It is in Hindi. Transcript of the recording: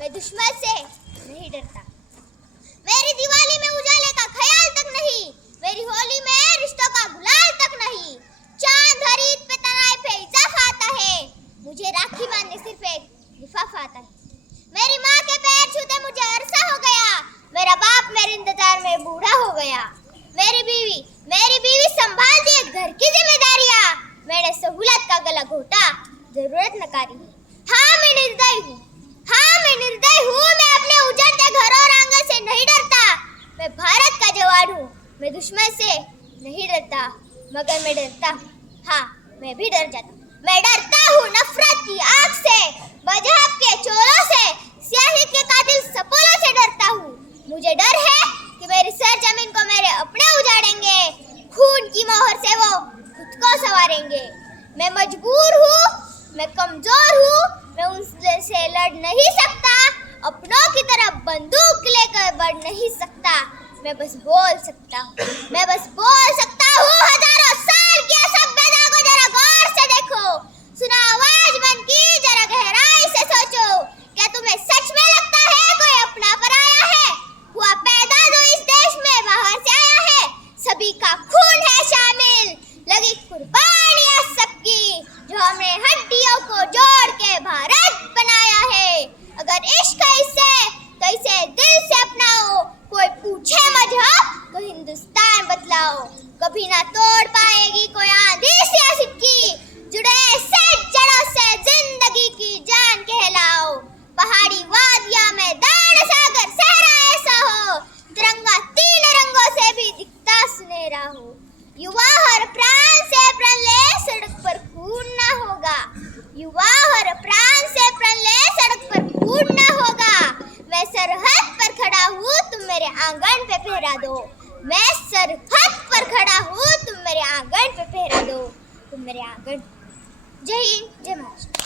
मैं दुश्मन से नहीं डरता। मेरी दिवाली में उजाले का ख्याल तक नहीं, मेरी होली में रिश्तों का गुलाल तक नहीं। चांद हर ईद पे तनाए पे इजाफा आता है, मुझे राखी बांधने सिर्फ एक लिफाफा आता है। मेरी माँ के पैर छूते मुझे अरसा हो गया, मेरा बाप मेरे इंतजार में बूढ़ा हो गया। मेरी बीवी संभालती है घर की जिम्मेदारियां, मैंने सहूलत का गला घोटा, जरूरत नकारी। हाँ मैं निर्दयी हूँ, मैं अपने उजड़ते घर और आंगन से नहीं डरता। मैं भारत का जवान हूँ, मैं दुश्मन से नहीं डरता, मगर मैं डरता, हाँ मैं भी डर जाता। मैं डरता हूँ नफरत की आग से, मजहब के चोरों से, सियासत के कातिल सपोलों से डरता हूँ। मुझे डर है कि मेरी सरजमीन को मेरे अपने उजाड़ेंगे, खून की मोहर से वो खुद को संवारेंगे। मैं मजबूर हूँ, मैं कमजोर हूँ, मैं उनसे लड़ नहीं सकता, अपनों की तरफ बंदूक लेकर बढ़ नहीं सकता। मैं बस बोल सकता हूँ, हजारों साल की असभ्यता को जरा गौर से देखो, सुना आवाज मन की जरा गहराई से सोचो। क्या तुम्हें सच में लगता है कोई अपना पराया है? हुआ पैदा जो इस देश में बाहर से आया है, सभी का खून है शामिल, लगी कुर्बानियां सबकी, जो हमने हड्डियों को जोड़ के भारत बनाया है। अगर इश्क है इससे तो इसे दिल से अपनाओ, कोई पूछे मजहब तो हिंदुस्तान बतलाओ। कभी ना तोड़ पाएगी कोई आंधी सियासत की, जुड़े सेठ जड़ों से जिंदगी की जान कहलाओ। पहाड़ी वादियां मैदान सागर सहरा ऐसा हो, तिरंगा तीन रंगों से भी दिखता सुनहरा हो। युवा हर प्राण से प्रण ले, सड़क पर खून ना होगा, युवा हर प्राण से प्रण ले, सड़क पर खून ना होगा। मैं सरहद पर खड़ा हूँ, तुम मेरे आंगन पे पहरा दो, मैं सरहद पर खड़ा हूँ, तुम मेरे आंगन पे पहरा दो, तुम मेरे आंगन। जय हिंद, जय महाराष्ट्र।